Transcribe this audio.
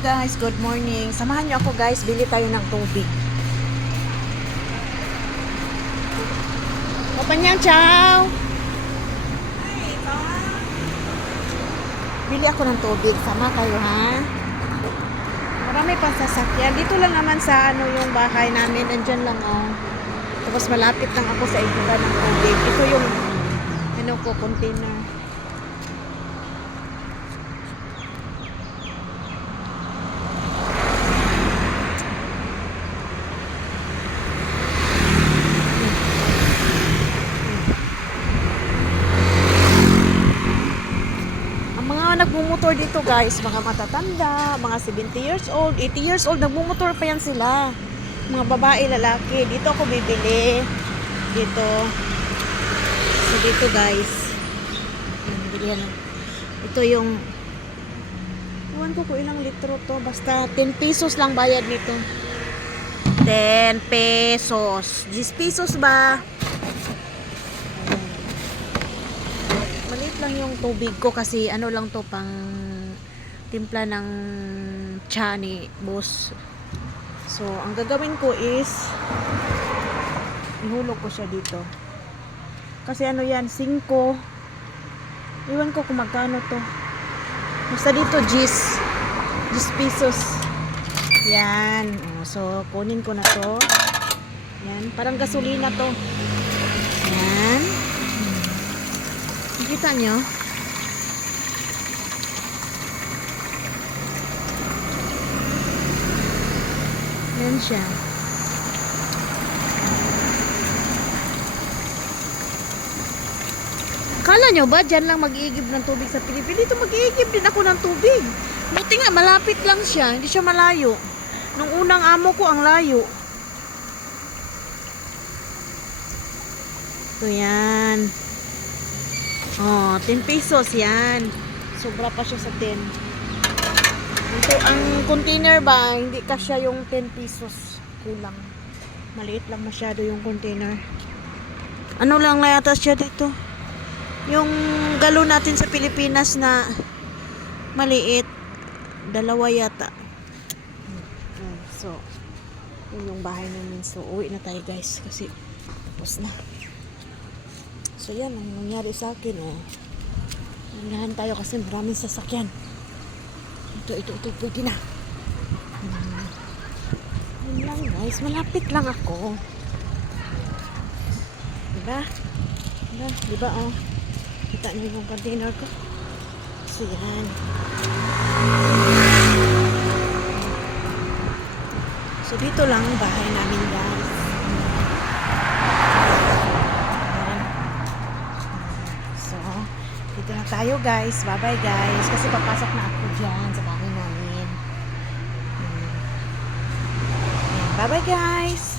guys, good morning. Samahan niyo ako guys, bili tayo ng tubig. Kapanyang chow! Bili ako ng tubig, sama kayo ha. Marami pang sasakyan. Dito lang naman sa ano yung bahay namin, nandyan lang oh. Tapos malapit lang ako sa ikutan ng tubig. Ito yung ano ko, container. Ang mga nagmumotor dito guys, mga matatanda, mga 70 years old, 80 years old, nagmumotor pa yan sila. Mga babae, lalaki. Dito ako bibili. Dito. So dito guys. Yan, bilihan. Ito yung Iwan ko kung ilang litro to. Basta 10 pesos lang bayad nito. 10 pesos. 10 pesos ba? Maliit lang yung tubig ko kasi ano lang to pang timpla ng cha ni boss. So, ang gagawin ko is ihulog ko siya dito. Kasi ano yan, 5. Iwan ko kung magkano to. Basta dito, G's. G's pesos. Yan. O, so, kunin ko na to. Yan. Parang gasolina to. Yan. Nakita nyo? Yan siya. Kala nyo ba dyan lang mag-iigib ng tubig sa Pilipinas? Dito mag-iigib din ako ng tubig. Buti nga, malapit lang siya. Hindi siya malayo. Nung unang amo ko, ang layo. Ito yan. Oh, 10 pesos yan. Sobra pa siya sa 10. Ito, ang container ba, hindi kasya yung 10 pesos. Kulang. Maliit lang masyado yung container. Ano lang na yata siya dito? Yung galon natin sa Pilipinas na maliit, dalawa yata. Mm, So, yun yung bahay namin. So, uwi na tayo guys kasi tapos na. So, yan ang nangyari sa akin. Oh. Nanyahan tayo kasi maraming sasakyan. Ito, ito, ito, pwede na. Mm. Yun lang guys, malapit lang ako. Diba? Diba? Diba oh? Kita niyo yung container ko? So yan. So dito lang ang bahay namin guys. Ayan. So, dito na tayo guys. Bye bye guys. Kasi papasok na ako dyan sa bahay namin. Bye bye guys.